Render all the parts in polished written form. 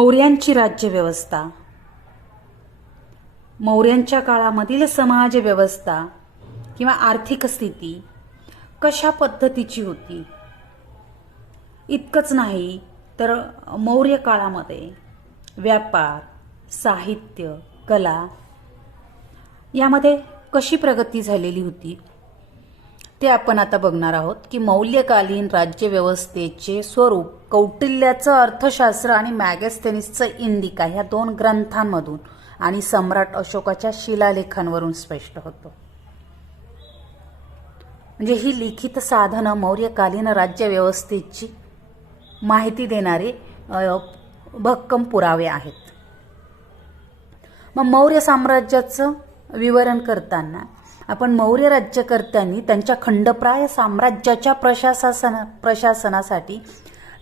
मौर्यांची राज्यव्यवस्था, मौर्यांच्या काळामधील समाज व्यवस्था किंवा आर्थिक स्थिती कशा पद्धतीची होती. इतकंच नाही तर मौर्य काळामध्ये व्यापार, साहित्य, कला यामध्ये कशी प्रगती झालेली होती ते आपण आता बघणार आहोत. की मौर्यकालीन राज्यव्यवस्थेचे स्वरूप कौटिल्याचं अर्थशास्त्र आणि मॅगस्थेनिसचं इंडिका ह्या 2 ग्रंथांमधून आणि सम्राट अशोकाच्या शिलालेखांवरून स्पष्ट होतं. म्हणजे ही लिखित साधनं मौर्यकालीन राज्यव्यवस्थेची माहिती देणारे भक्कम पुरावे आहेत. मग मौर्य साम्राज्याचं विवरण करताना आपण मौर्य राज्यकर्त्यांनी त्यांच्या खंडप्राय साम्राज्याच्या प्रशासनासाठी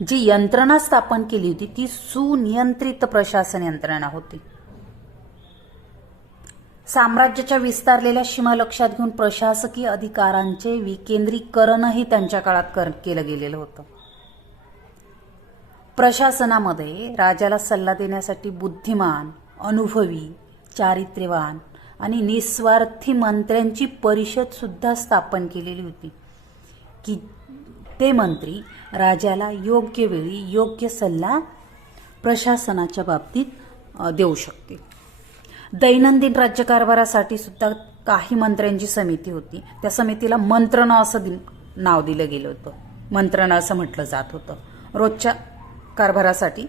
जी यंत्रणा स्थापन केली होती ती सुनियंत्रित प्रशासन यंत्रणा होती. साम्राज्याच्या विस्तारलेल्या सीमा लक्षात घेऊन प्रशासकीय अधिकारांचे विकेंद्रीकरणही त्यांच्या काळात केलं गेलेलं होतं. प्रशासनामध्ये राजाला सल्ला देण्यासाठी बुद्धिमान, अनुभवी, चारित्र्यवान आणि निस्वार्थी मंत्र्यांची परिषद सुद्धा स्थापन केलेली होती की ते मंत्री राजाला योग्य वेळी योग्य सल्ला प्रशासनाच्या बाबतीत देऊ शकतील. दैनंदिन राज्यकारभारासाठी सुद्धा काही मंत्र्यांची समिती होती. त्या समितीला मंत्रणा असं नाव दिलं गेलं होतं. मंत्रणा असं म्हटलं जात होतं. रोजच्या कारभारासाठी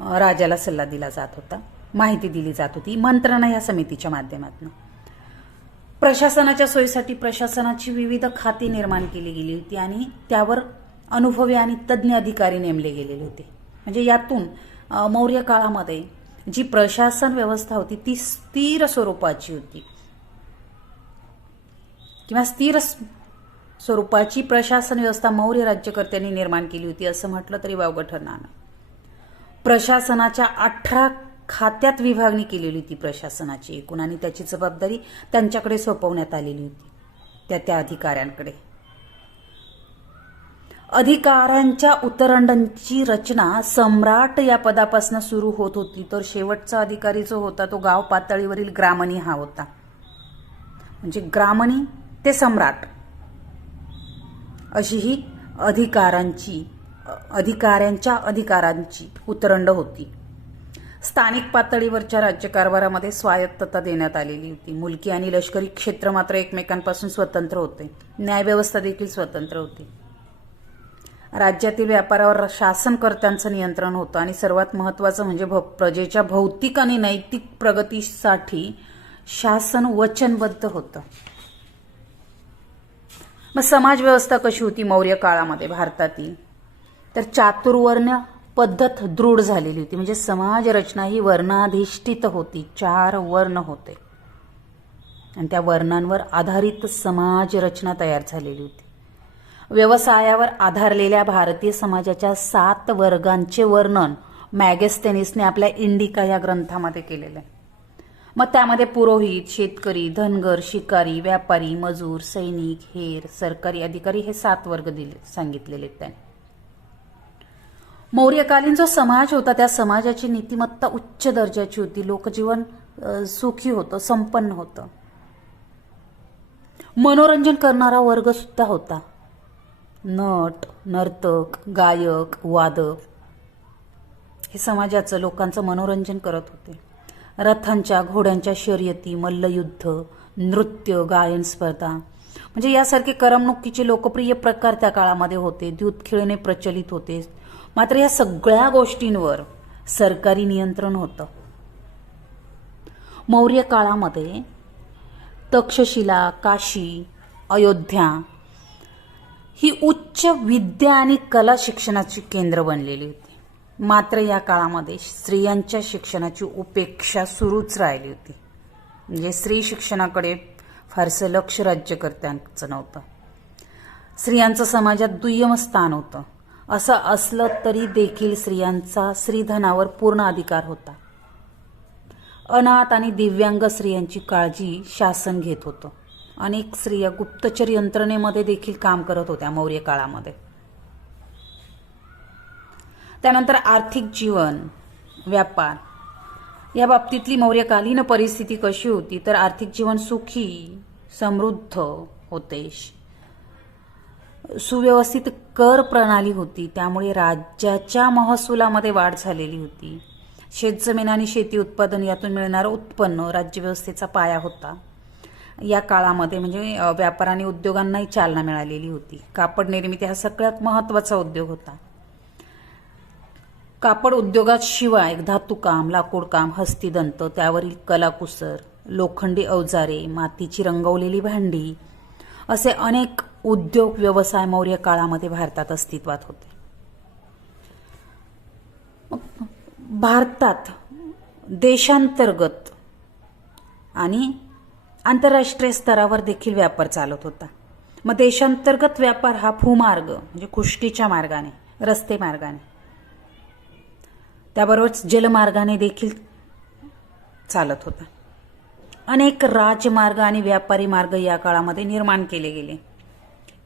राजाला सल्ला दिला जात होता, माहिती दिली जात होती मंत्रणा या समितीच्या माध्यमातून. प्रशासनाच्या सोयीसाठी प्रशासनाची विविध खाती निर्माण केली गेली होती आणि त्यावर अनुभवी आणि तज्ज्ञ अधिकारी नेमले गेलेले होते. म्हणजे यातून मौर्य काळामध्ये जी प्रशासन व्यवस्था होती ती स्थिर स्वरूपाची होती किंवा स्थिर स्वरूपाची प्रशासन व्यवस्था मौर्य राज्यकर्त्यांनी निर्माण केली होती असं म्हटलं तरी वावगं ठरणार नाही. प्रशासनाच्या 18 खात्यात विभागणी केलेली होती प्रशासनाची एकूण आणि त्याची जबाबदारी त्यांच्याकडे सोपवण्यात आलेली होती त्या अधिकाऱ्यांकडे. अधिकाऱ्यांच्या उतरंड्यांची रचना सम्राट या पदापासून सुरू होत होती तर शेवटचा अधिकारी जो होता तो गाव पातळीवरील ग्रामणी हा होता. म्हणजे ग्रामणी ते सम्राट अशी ही अधिकाऱ्यांच्या अधिकारांची उतरंड होती. स्थानिक पातळीवरच्या राज्यकारभारामध्ये स्वायत्तता देण्यात आलेली होती. मुलकी आणि लष्करी क्षेत्र मात्र एकमेकांपासून स्वतंत्र होते. न्यायव्यवस्था देखील स्वतंत्र होती. राज्यातील व्यापारावर शासनकर्त्यांचं नियंत्रण होतं आणि सर्वात महत्त्वाचं म्हणजे प्रजेच्या भौतिक आणि नैतिक प्रगतीसाठी शासन वचनबद्ध होतं. मग समाज व्यवस्था कशी होती मौर्य काळामध्ये भारतातील, तर चातुर्वर्ण पद्धत दृढ झालेली होती. म्हणजे समाज रचना ही वर्णाधिष्ठित होती. 4 वर्ण होते आणि त्या वर्णांवर आधारित समाज रचना तयार झालेली होती. व्यवसायावर आधारलेल्या भारतीय समाजाच्या 7 वर्गांचे वर्णन मॅगस्थेनिसने आपल्या इंडिका या ग्रंथामध्ये केलेलं आहे. मग त्यामध्ये पुरोहित, शेतकरी, धनगर, शिकारी, व्यापारी, मजूर, सैनिक, हेर, सरकारी अधिकारी हे 7 वर्ग सांगितलेले त्यांनी. मौर्यकालीन जो समाज होता त्या समाजाची नीतिमत्ता उच्च दर्जाची होती. लोकजीवन सुखी होतं, संपन्न होतं. मनोरंजन करणारा वर्ग सुद्धा होता. नट, नर्तक, गायक, वादक हे समाजाचं लोकांचं मनोरंजन करत होते. रथांच्या, घोड्यांच्या शर्यती, मल्लयुद्ध, नृत्य, गायन स्पर्धा म्हणजे यासारखे करमणुकीचे लोकप्रिय प्रकार त्या काळामध्ये होते. दूध खेळणे प्रचलित होते. मात्र या सगळ्या गोष्टींवर सरकारी नियंत्रण होतं. मौर्य काळामध्ये तक्षशिला, काशी, अयोध्या ही उच्च विद्या आणि कला शिक्षणाची केंद्र बनलेली होती. मात्र या काळामध्ये स्त्रियांच्या शिक्षणाची उपेक्षा सुरूच राहिली होती. म्हणजे स्त्री शिक्षणाकडे फारसं लक्ष राज्यकर्त्यांचं नव्हतं. स्त्रियांचं समाजात दुय्यम स्थान होतं. असं असलं तरी देखील स्त्रियांचा स्त्रीधनावर पूर्ण अधिकार होता. अनाथ आणि दिव्यांग स्त्रियांची काळजी शासन घेत होतं. अनेक स्त्रिया गुप्तचर यंत्रणेमध्ये देखील काम करत होत्या मौर्य काळामध्ये. त्यानंतर आर्थिक जीवन व्यापार या बाबतीतली मौर्यकालीन परिस्थिती कशी होती तर आर्थिक जीवन सुखी समृद्ध होते. सुव्यवस्थित कर प्रणाली होती, त्यामुळे राज्याच्या महसुलामध्ये वाढ झालेली होती. शेतजमीन आणि शेती उत्पादन यातून मिळणारं उत्पन्न राज्यव्यवस्थेचा पाया होता. या काळामध्ये म्हणजे व्यापार आणि उद्योगांनाही चालना मिळालेली होती. कापड निर्मिती हा सगळ्यात महत्त्वाचा उद्योग होता. कापड उद्योगात शिवाय धातुकाम, लाकूडकाम, हस्तिदंत, त्यावरील कलाकुसर, लोखंडी अवजारे, मातीची रंगवलेली भांडी असे अनेक उद्योग व्यवसाय मौर्य काळामध्ये भारतात अस्तित्वात होते. भारतात देशांतर्गत आणि आंतरराष्ट्रीय स्तरावर देखील व्यापार चालत होता. मग देशांतर्गत व्यापार हा भूमार्ग म्हणजे कुष्टीच्या मार्गाने, रस्ते मार्गाने, त्याबरोबरच जलमार्गाने देखील चालत होता. अनेक राजमार्ग आणि व्यापारी मार्ग या काळामध्ये निर्माण केले गेले.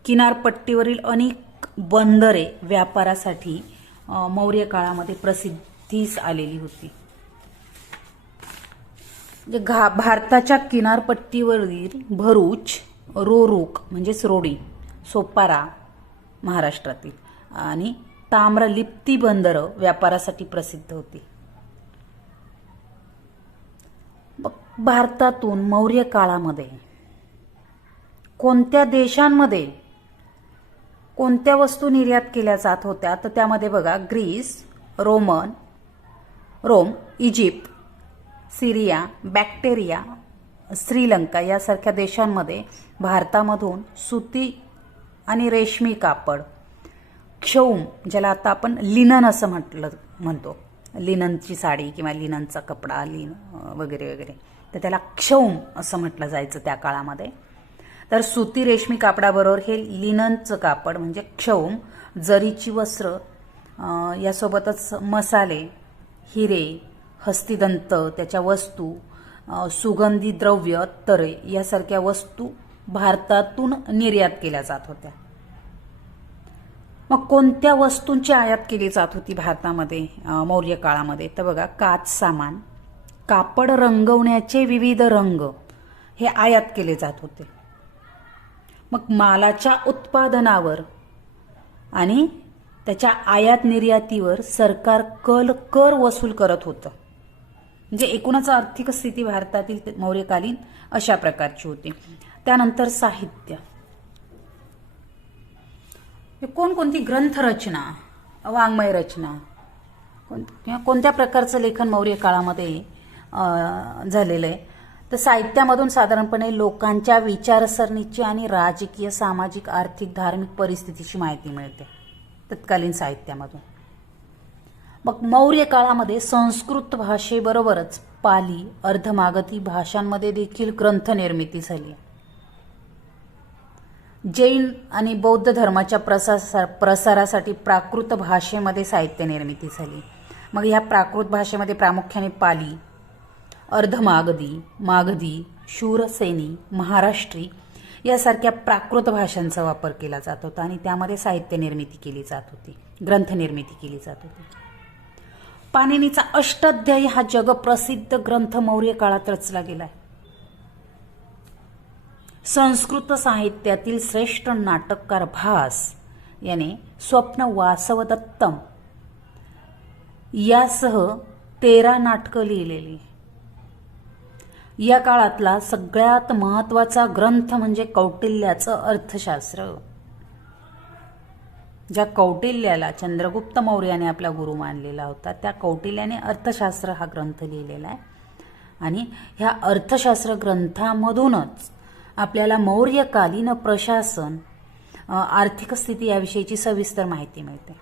किनारपट्टीवरील अनेक बंदरे व्यापारासाठी मौर्य काळामध्ये प्रसिद्धीस आलेली होती. भारताच्या किनारपट्टीवरील भरूच, रोरुक म्हणजेच रोडी, सोपारा महाराष्ट्रातील आणि ताम्रलिप्ती बंदरं व्यापारासाठी प्रसिद्ध होती. भारतातून मौर्य काळामध्ये कोणत्या देशांमध्ये कोणत्या वस्तू निर्यात केल्या जात होत्या तर त्यामध्ये बघा ग्रीस, रोम, इजिप्त, सिरिया, बॅक्टेरिया, श्रीलंका यासारख्या देशांमध्ये भारतामधून सुती आणि रेशमी कापड, क्षौम ज्याला आता आपण लिनन असं म्हणतो, लिननची साडी किंवा लिननचा कपडा वगैरे वगैरे, तर त्याला क्षौम असं म्हटलं जायचं त्या काळामध्ये. तर सुती रेशमी कापडाबरोबर हे लिननचं कापड म्हणजे क्षौम, जरीची वस्त्र, यासोबतच मसाले, हिरे, हस्तिदंत, त्याच्या वस्तू, सुगंधी द्रव्य, अत्तरे यासारख्या वस्तू भारतातून निर्यात केल्या जात होत्या. मग कोणत्या वस्तूंची आयात केली जात होती भारतामध्ये मौर्य काळामध्ये तर बघा काच सामान, कापड रंगवण्याचे विविध रंग हे आयात केले जात होते. मग मालाच्या उत्पादनावर आणि त्याच्या आयात निर्यातीवर सरकार कर वसूल करत होतं. म्हणजे एकूणच आर्थिक स्थिती भारतातील मौर्यकालीन अशा प्रकारची होती. त्यानंतर साहित्य, कोणकोणती ग्रंथरचना, वाङ्मय रचना, कोणत्या प्रकारचं लेखन मौर्य काळामध्ये झालेलं आहे तर साहित्यामधून साधारणपणे लोकांच्या विचारसरणीची आणि राजकीय, सामाजिक, आर्थिक, धार्मिक परिस्थितीची माहिती मिळते तत्कालीन साहित्यामधून. मग मौर्य काळामध्ये संस्कृत भाषेबरोबरच पाली, अर्धमागधी भाषांमध्ये देखील ग्रंथ निर्मिती झाली. जैन आणि बौद्ध धर्माच्या प्रसारासाठी प्राकृत भाषेमध्ये साहित्य निर्मिती झाली. मग ह्या प्राकृत भाषेमध्ये प्रामुख्याने पाली, अर्धमागधी, मागधी, शूरसेनी, महाराष्ट्री यासारख्या प्राकृत भाषांचा वापर केला जात होता आणि त्यामध्ये साहित्य निर्मिती केली जात होती, ग्रंथ निर्मिती केली जात होती. पाणिनीचा अष्टाध्यायी हा जगप्रसिद्ध ग्रंथ मौर्य काळात रचला गेलाय. संस्कृत साहित्यातील श्रेष्ठ नाटककार भास याने स्वप्न वासवदत्तम यासह 13 नाटकं लिहिलेली. या काळातला सगळ्यात महत्त्वाचा ग्रंथ म्हणजे कौटिल्याचं अर्थशास्त्र. ज्या कौटिल्याला चंद्रगुप्त मौर्याने आपला गुरु मानलेला होता त्या कौटिल्याने अर्थशास्त्र हा ग्रंथ लिहिलेला आहे. आणि ह्या अर्थशास्त्र ग्रंथामधूनच आपल्याला मौर्यकालीन प्रशासन, आर्थिक स्थिती याविषयीची सविस्तर माहिती मिळते.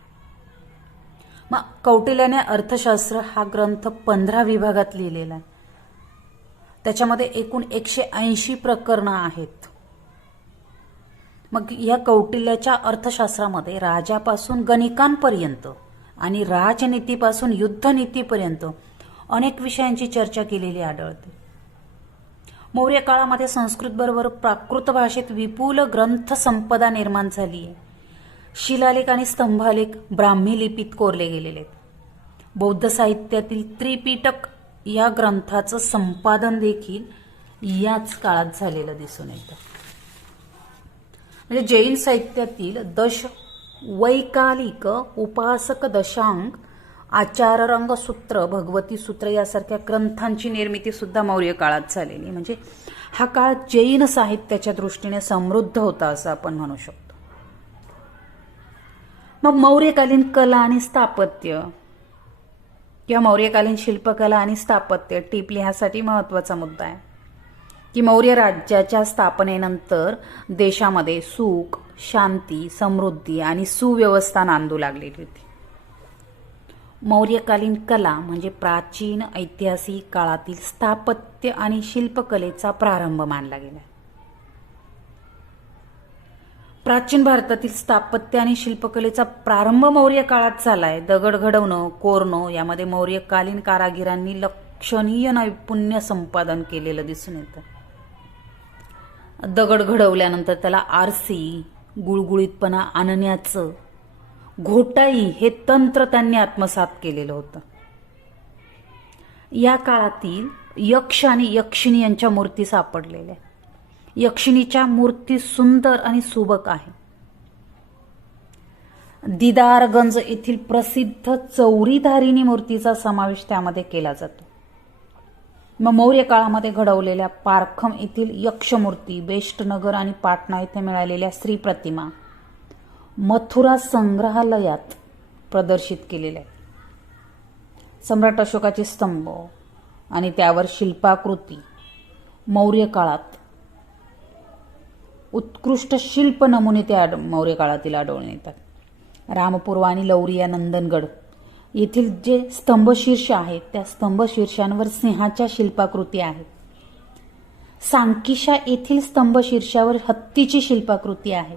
मग कौटिल्याने अर्थशास्त्र हा ग्रंथ 15 विभागात लिहिलेला आहे. त्याच्यामध्ये एकूण 180 प्रकरणं आहेत. मग या कौटिल्याच्या अर्थशास्त्रामध्ये राजापासून गणिकांपर्यंत आणि राजनीतीपासून युद्धनीतीपर्यंत अनेक विषयांची चर्चा केलेली आढळते. मौर्य काळामध्ये संस्कृत बरोबर प्राकृत भाषेत विपुल ग्रंथ संपदा निर्माण झाली आहे. शिलालेख आणि स्तंभालेख ब्राह्मी लिपीत कोरले गेलेले आहेत. बौद्ध साहित्यातील त्रिपिटक या ग्रंथाचं संपादन देखील याच काळात झालेलं दिसून येतं. म्हणजे जैन साहित्यातील वैकालिक उपासक दशांग, आचाररंग सूत्र, भगवती सूत्र यासारख्या ग्रंथांची निर्मिती सुद्धा मौर्य काळात झालेली. म्हणजे हा काळ जैन साहित्याच्या दृष्टीने समृद्ध होता असं आपण म्हणू शकतो. मग मौर्यकालीन कला आणि स्थापत्य किंवा मौर्यकालीन शिल्पकला आणि स्थापत्य टिप लिहासाठी महत्त्वाचा मुद्दा आहे की मौर्य राज्याच्या स्थापनेनंतर देशामध्ये सुख, शांती, समृद्धी आणि सुव्यवस्था नांदू लागलेली होती. मौर्यकालीन कला म्हणजे प्राचीन ऐतिहासिक काळातील स्थापत्य आणि शिल्पकलेचा प्रारंभ मानला गेला. प्राचीन भारतातील स्थापत्य आणि शिल्पकलेचा प्रारंभ मौर्य काळात झालाय. दगड घडवणं, कोरणं यामध्ये मौर्यकालीन कारागिरांनी लक्षणीय नैपुण्य संपादन केलेलं दिसून येतं. दगड घडवल्यानंतर त्याला आरसी, गुळगुळीतपणा आणण्याचं, घोटाई हे तंत्र त्यांनी आत्मसात केलेलं होतं. या काळातील यक्ष आणि यक्षिणी यांच्या मूर्ती सापडलेल्या. यक्षिणीच्या मूर्ती सुंदर आणि सुबक आहे. दिदारगंज येथील प्रसिद्ध चौरीधारिणी मूर्तीचा समावेश त्यामध्ये केला जातो. मग मौर्य काळामध्ये घडवलेल्या पारखम येथील यक्षमूर्ती, बेष्टनगर आणि पाटणा येथे मिळालेल्या स्त्री प्रतिमा मथुरा संग्रहालयात प्रदर्शित केलेल्या आहेत. सम्राट अशोकाचे स्तंभ आणि त्यावर शिल्पाकृती मौर्य काळात उत्कृष्ट शिल्प नमुने त्या मौर्य काळातील आढळून येतात. रामपूर्व आणि लौरिया नंदनगड येथील जे स्तंभशीर्ष आहेत त्या स्तंभशीर्षांवर सिंहाच्या शिल्पाकृती आहेत. सांकिशा येथील स्तंभशीर्षावर हत्तीची शिल्पाकृती आहे.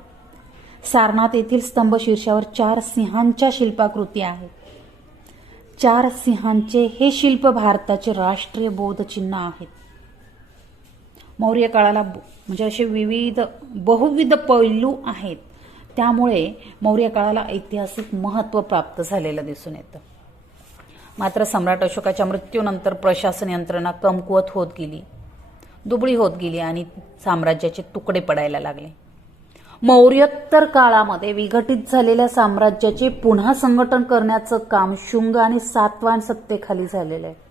सारनाथ येथील स्तंभशीर्षावर 4 सिंहांच्या शिल्पाकृती आहेत. 4 सिंहांचे हे शिल्प भारताचे राष्ट्रीय बोधचिन्ह आहेत. मौर्य काळाला म्हणजे असे बहुविध पैलू आहेत. त्यामुळे मौर्य काळाला ऐतिहासिक महत्त्व प्राप्त झालेलं दिसून येतं. मात्र सम्राट अशोकाच्या मृत्यूनंतर प्रशासन यंत्रणा कमकुवत होत गेली, दुबळी होत गेली आणि साम्राज्याचे तुकडे पडायला लागले. मौर्योत्तर काळामध्ये विघटित झालेल्या साम्राज्याचे पुन्हा संघटन करण्याचं काम शुंग आणि सातवाहन सत्तेखाली झालेलं आहे.